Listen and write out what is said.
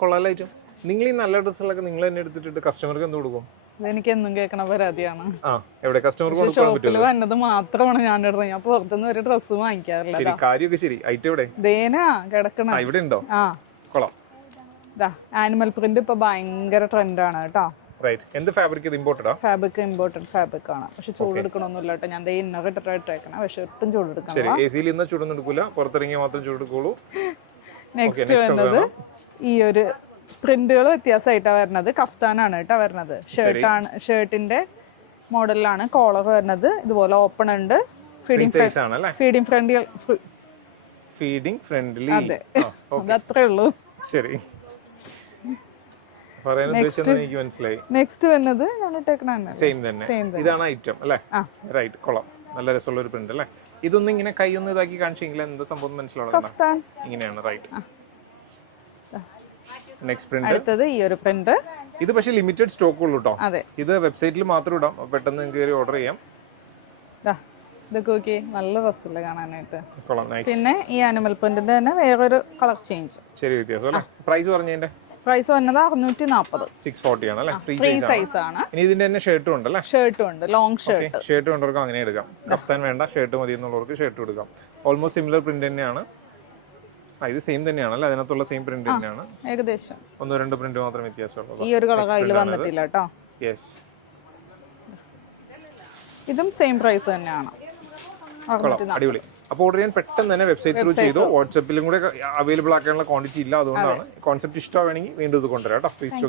കൊള്ളാല item. നിങ്ങൾ ഈ നല്ല ഡ്രസ്സുകളൊക്കെ നിങ്ങൾ തന്നെ എടുത്തിട്ട് കസ്റ്റമർക്ക് എന്ത് കൊടുക്കും? എനിക്ക് എന്നും കേൾക്കണ പരാതിയാണ്. എവിടെ കസ്റ്റമർക്ക് കൊടുക്കാൻ ഷോപ്പിൽ പറ്റുമോ? വന്നത് മാത്രമാണ് ഞാൻ ഇടുന്നത്. ഞാൻ പുറത്തുനിന്ന് ഒരു ഡ്രസ്സ് വാങ്ങിക്കാറില്ല. ശരി, കാര്യമൊക്കെ ശരി. ഐറ്റം എവിടെ? ദേനാ കിടക്കണ. ഇവിടെ ഉണ്ടോ? കൊള്ളാം. ആനിമൽ പ്രിന്റ് ഇപ്പൊ ഭയങ്കര ട്രെൻഡാണ് കേട്ടോ. എന്ത് ഫാബ്രിക്? ഇത് ഇമ്പോർട്ടഡാ? ഫാബ്രിക് ഇമ്പോർട്ടഡ് ഫാബ്രിക് ആണ്. പക്ഷെ ചൂടെടുക്കണമെന്നില്ല കേട്ടോ. ഞാൻ ഇന്നർ ഇട്ടിട്ടേക്കണം. പക്ഷെ ഒട്ടും ചൂടെടുക്കണം. ശരി, എസിയിൽ ഇന്ന് ചൂടൊന്നും എടുക്കൂല, പുറത്തിറങ്ങിയ മാത്രം ചൂടെടുക്കുള്ളൂ. നെക്സ്റ്റ് വരുന്നത് ഈ ഒരു പ്രിന്റുകൾ വ്യത്യാസമായിട്ടാണ് വരുന്നത്. കഫ്താനാണ് കേട്ടോ വരുന്നത്. ഷർട്ടിന്റെ മോഡലിലാണ്. കോളർ വരുന്നത് ഇതുപോലെ ഓപ്പൺ ഉണ്ട്. Feeding friendly. അതെ, അതത്രേ ഉള്ളൂ. ശരി, എനിക്ക് മനസ്സിലായി. നെക്സ്റ്റ് വരുന്നത് സെയിം തന്നെ. ഇതാണ് ഐറ്റം അല്ലേ? റൈറ്റ്, കൊള്ളാം. നല്ല രസമുള്ള ഒരു പ്രിന്റ് അല്ലേ? ഇതൊന്നും ഇങ്ങനെ കൈ ഒന്ന് ഇതാക്കി കാണിച്ചെങ്കിൽ എന്താ സംഭവം മനസ്സിലാവും. ഇങ്ങനെയാണ്. റൈറ്റ്. Next print. അടുത്തത് ഈ ഒരു പ്രിന്റ്. ഇത് പക്ഷേ ലിമിറ്റഡ് സ്റ്റോക്ക് ഉള്ളൂ കേട്ടോ. അതെ, ഇത് വെബ്സൈറ്റിൽ മാത്രം ഇടാം. പെട്ടെന്ന് നിങ്ങൾക്ക് ഓർഡർ ചെയ്യാം. ഇതൊക്കെ ഓക്കെ, നല്ല രസമില്ല കാണാനായിട്ട്. കൊള്ളാം, നൈസ്. പിന്നെ ഈ ആനിമൽ പ്രിന്റിന്റെ തന്നെ വേറൊരു കളർ ചേഞ്ച്. ശരി, വ്യത്യാസം അല്ലേ? പ്രൈസ് പറഞ്ഞതിന്റെ പ്രൈസ് വന്നത് 640. 640 ആണ് അല്ലേ? ഫ്രീ സൈസ് ആണ്. ഇനി ഇതിന്റെ തന്നെ ഷർട്ടും ഉണ്ട് അല്ലേ? ഷർട്ടും ഉണ്ട്, ലോങ് ഷർട്ട്. ഷർട്ട് കൊണ്ടവർക്ക് അങ്ങനെ എടുക്കാം. കഫ്താൻ വേണ്ട, ഷർട്ട് മതി എന്നുള്ളവർക്ക് ഷർട്ട് എടുക്കാം. ഓൾമോസ്റ്റ് സിമിലർ പ്രിന്റ് തന്നെയാണ്. ഇത് സെയിം തന്നെയാണല്ലേ? അതിനകത്തുള്ള സെയിം പ്രിന്റ് തന്നെയാണ് ഏകദേശം. 1-2 പ്രിന്റ് മാത്രം വ്യത്യാസമുള്ളൂ. ഈ ഒരു കളർ അതിൽ വന്നിട്ടില്ല കേട്ടോ. യെസ്, ഇതും സെയിം പ്രൈസ് തന്നെയാണ്. അടിപൊളി. അപ്പോൾ ഓർഡർ ചെയ്യാൻ പെട്ടെന്ന് തന്നെ വെബ്സൈറ്റ് ത്രൂ ചെയ്തു. വാട്സാപ്പിലും കൂടെ അവൈലബിൾ ആക്കാനുള്ള ക്വാണ്ടിറ്റി ഇല്ല, അതുകൊണ്ടാണ്. കോൺസെപ്റ്റ് ഇഷ്ടമാണെങ്കിൽ വീണ്ടും ഇത് കൊണ്ടുവരാം കേട്ടോ. പ്ലീസ്.